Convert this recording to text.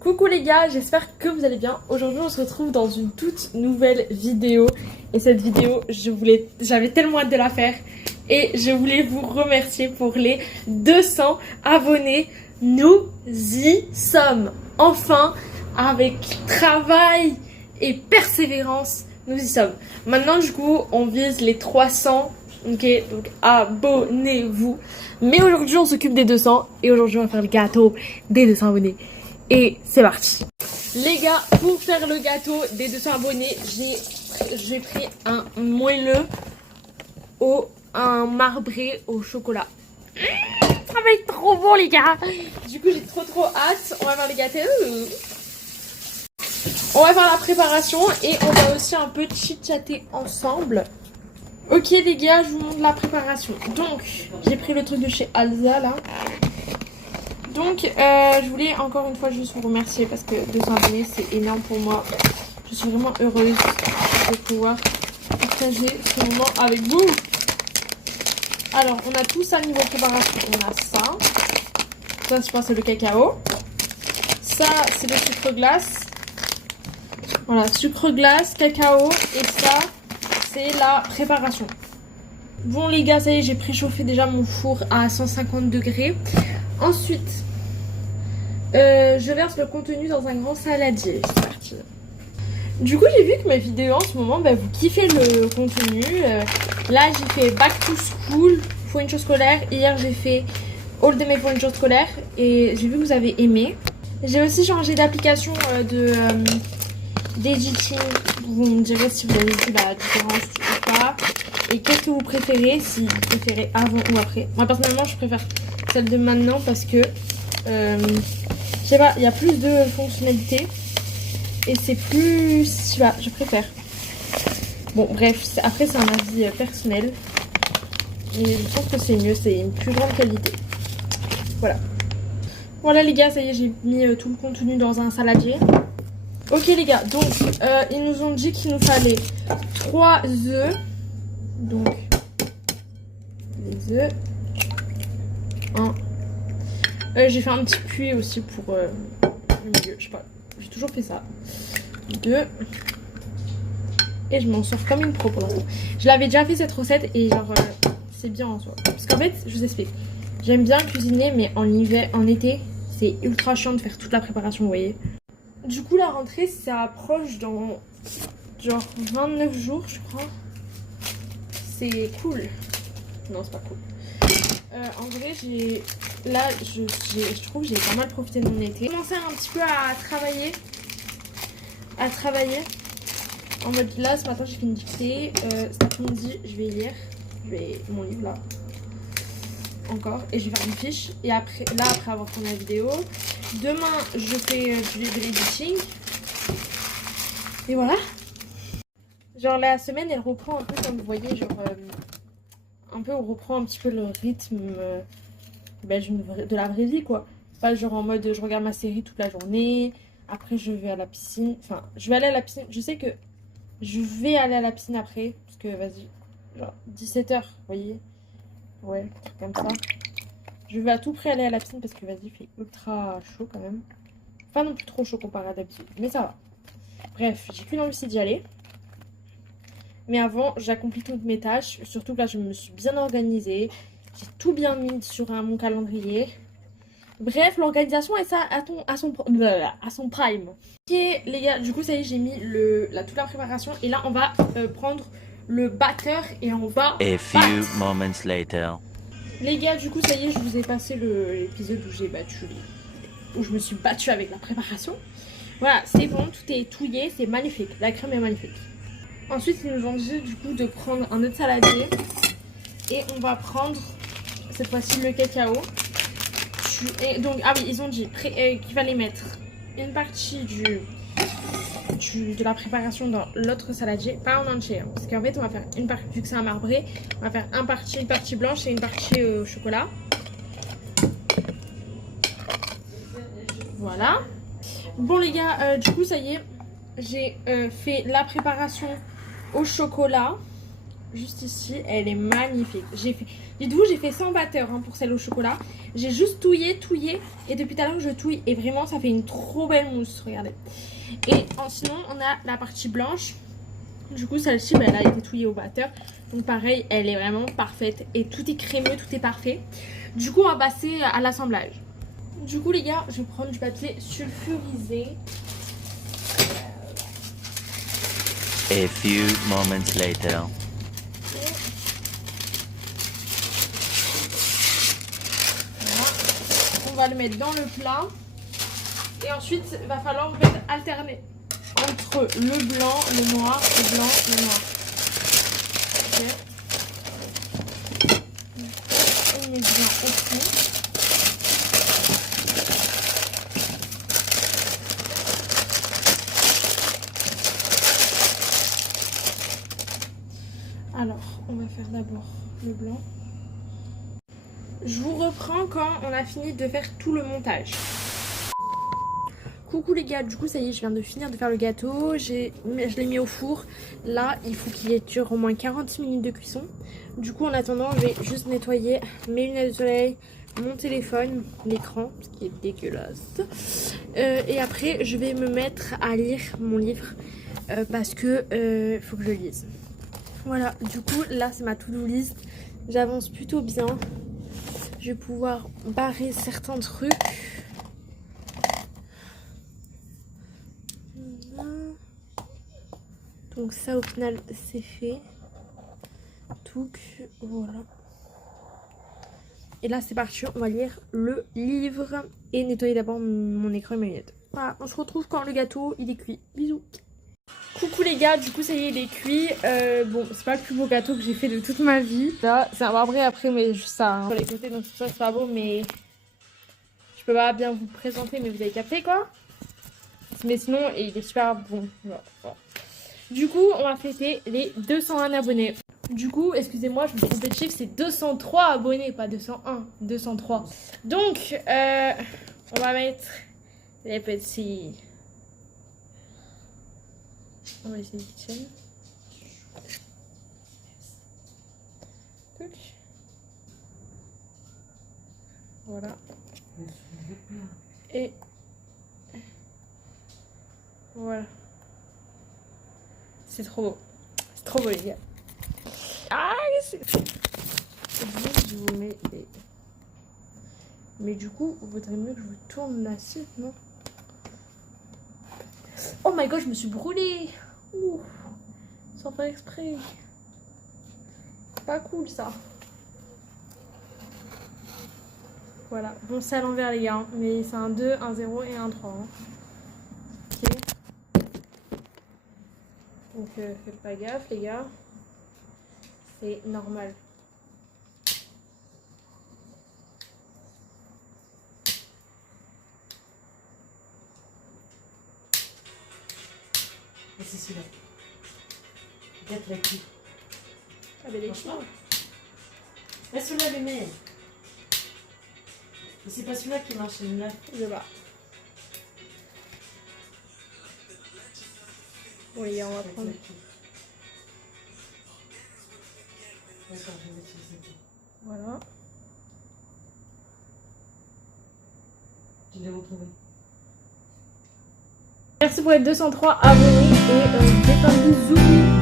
Coucou les gars, j'espère que vous allez bien. Aujourd'hui on se retrouve dans une toute nouvelle vidéo. Et cette vidéo, j'avais tellement hâte de la faire. Et je voulais vous remercier pour les 200 abonnés. Nous y sommes. Enfin, avec travail et persévérance, nous y sommes. Maintenant du coup, on vise les 300. Ok, donc abonnez-vous. Mais aujourd'hui on s'occupe des 200. Et aujourd'hui on va faire le gâteau des 200 abonnés. Et c'est parti. Les gars, pour faire le gâteau des 200 abonnés, j'ai pris un moelleux un marbré au chocolat. Ça va être trop bon les gars. Du coup j'ai trop hâte. On va faire le gâteau. On va faire la préparation et on va aussi un peu chit-chatter ensemble. Ok les gars, je vous montre la préparation. Donc j'ai pris le truc de chez Alza là. Donc, je voulais encore une fois juste vous remercier parce que 200 abonnés, c'est énorme pour moi. Je suis vraiment heureuse de pouvoir partager ce moment avec vous. Alors, on a tout ça niveau préparation. On a ça. Ça, je pense, c'est le cacao. Ça, c'est le sucre glace. Voilà, sucre glace, cacao. Et ça, c'est la préparation. Bon, les gars, ça y est, j'ai préchauffé déjà mon four à 150 degrés. Ensuite, je verse le contenu dans un grand saladier. C'est parti. Du coup, j'ai vu que mes vidéos en ce moment, vous kiffez le contenu. Là, j'ai fait Back to School, fourniture scolaire. Hier, j'ai fait All de mes fournitures scolaires. Et j'ai vu que vous avez aimé. J'ai aussi changé d'application d'editing. Vous me direz si vous avez vu la différence ou pas. Et qu'est-ce que vous préférez, si vous préférez avant ou après. Moi, personnellement, je préfère celle de maintenant parce que je sais pas, il y a plus de fonctionnalités et c'est plus, je sais pas, je préfère. Bon bref, après c'est un avis personnel, mais je trouve que c'est mieux, c'est une plus grande qualité. Voilà les gars, ça y est, j'ai mis tout le contenu dans un saladier. Ok les gars, donc ils nous ont dit qu'il nous fallait 3 œufs. Donc les œufs. J'ai fait un petit puits aussi pour le milieu, je sais pas, j'ai toujours fait ça. 2. Et je m'en sors comme une pro pour l'instant. Je l'avais déjà fait cette recette et genre c'est bien en soi. Parce qu'en fait, je vous explique, j'aime bien cuisiner mais en hiver, en été, c'est ultra chiant de faire toute la préparation, vous voyez. Du coup la rentrée ça approche dans genre 29 jours je crois. C'est cool. Non c'est pas cool. En vrai, je trouve que j'ai pas mal profité de mon été. J'ai commencé un petit peu à travailler. En mode là, ce matin, j'ai fait une dictée. Cet après-midi, je vais lire. Mon livre là. Encore. Et je vais faire une fiche. Et après avoir tourné la vidéo. Demain, je fais de l'editing. Et voilà. Genre la semaine, elle reprend un peu comme vous voyez, genre... un peu on reprend un petit peu le rythme de la vraie vie quoi. Pas genre en mode je regarde ma série toute la journée, après je vais à la piscine, enfin je vais aller à la piscine, je sais que je vais aller à la piscine après, parce que vas-y, genre 17h, vous voyez, ouais, un truc comme ça. Je vais à tout près aller à la piscine parce que vas-y, il fait ultra chaud quand même. Pas non plus trop chaud comparé à d'habitude, mais ça va. Bref, j'ai qu'une envie d'y aller. Mais avant, j'accomplis toutes mes tâches. Surtout que là, je me suis bien organisée. J'ai tout bien mis sur mon calendrier. Bref, l'organisation est ça à son prime. Ok les gars, du coup ça y est, j'ai mis toute la préparation. Et là, on va prendre le batteur et on va A few moments later. Les gars, du coup ça y est, je vous ai passé l'épisode où je me suis battue avec la préparation. Voilà, c'est bon, tout est touillé, c'est magnifique. La crème est magnifique. Ensuite, ils nous ont dit du coup de prendre un autre saladier et on va prendre cette fois-ci le cacao. Et donc, ah oui, ils ont dit qu'il fallait mettre une partie de la préparation dans l'autre saladier, pas en entier, hein, parce qu'en fait, on va faire une partie, vu que c'est un marbré, on va faire une partie blanche et une partie au chocolat. Voilà. Bon les gars, du coup, ça y est, j'ai fait la préparation au chocolat. juste ici, elle est magnifique. Dites-vous, j'ai fait sans batteur pour celle au chocolat. J'ai juste touillé, et depuis tout à l'heure je touille et vraiment ça fait une trop belle mousse, regardez. Et sinon on a la partie blanche. Du coup celle-ci, elle a été touillée au batteur. Donc pareil, elle est vraiment parfaite et tout est crémeux, tout est parfait. Du coup on va passer à l'assemblage. Du coup les gars, je vais prendre du papier sulfurisé. A few moments later. On va le mettre dans le plat. Et ensuite, il va falloir alterner entre le blanc, le noir, le blanc, le noir. Ok. On met bien au fond. Alors, on va faire d'abord le blanc. Je vous reprends quand on a fini de faire tout le montage. Coucou les gars, du coup ça y est, je viens de finir de faire le gâteau. Je l'ai mis au four. Là, il faut qu'il dure au moins 40 minutes de cuisson. Du coup, en attendant, je vais juste nettoyer mes lunettes de soleil, mon téléphone, l'écran, ce qui est dégueulasse. Et après, je vais me mettre à lire mon livre parce que faut que je lise. Voilà, du coup, là, c'est ma to-do list. J'avance plutôt bien. Je vais pouvoir barrer certains trucs. Donc ça, au final, c'est fait. Donc, voilà. Et là, c'est parti. On va lire le livre et nettoyer d'abord mon écran et mes lunettes. Voilà, on se retrouve quand le gâteau, il est cuit. Bisous. Coucou les gars, du coup ça y est, il est cuit. Bon, c'est pas le plus beau gâteau que j'ai fait de toute ma vie. Là, c'est un marbré après, mais juste ça sur les côtés, donc c'est pas beau, mais je peux pas bien vous présenter, mais vous avez capté quoi. Mais sinon, il est super bon. Voilà. Du coup, on va fêter les 201 abonnés. Du coup, excusez-moi, je me suis trompée de chiffre, c'est 203 abonnés, pas 201, 203. Donc, on va mettre les petits... On va essayer qu'ils tiennent. Voilà. Et voilà. C'est trop beau. C'est trop beau les gars. Ah, c'est... Je vous mets des... Mais du coup, il vaudrait mieux que je vous tourne l'assiette, non? Oh my god, je me suis brûlée. Ouh, sans faire exprès. Pas cool ça. Voilà, bon c'est à l'envers les gars, mais c'est un 2, un 0 et un 3. Ok. Donc faites pas gaffe les gars. C'est normal. Et c'est celui-là. Regarde la clé. Ah ben les chiens. Là, celui-là, les mets. Mais c'est pas celui-là qui marche, celui-là. Je sais pas. Bon les gars, on va prendre. D'accord, je vais mettre sur cette. Voilà. Tu l'as retrouvé. Merci pour les 203 abonnés et je vous fais un bisou.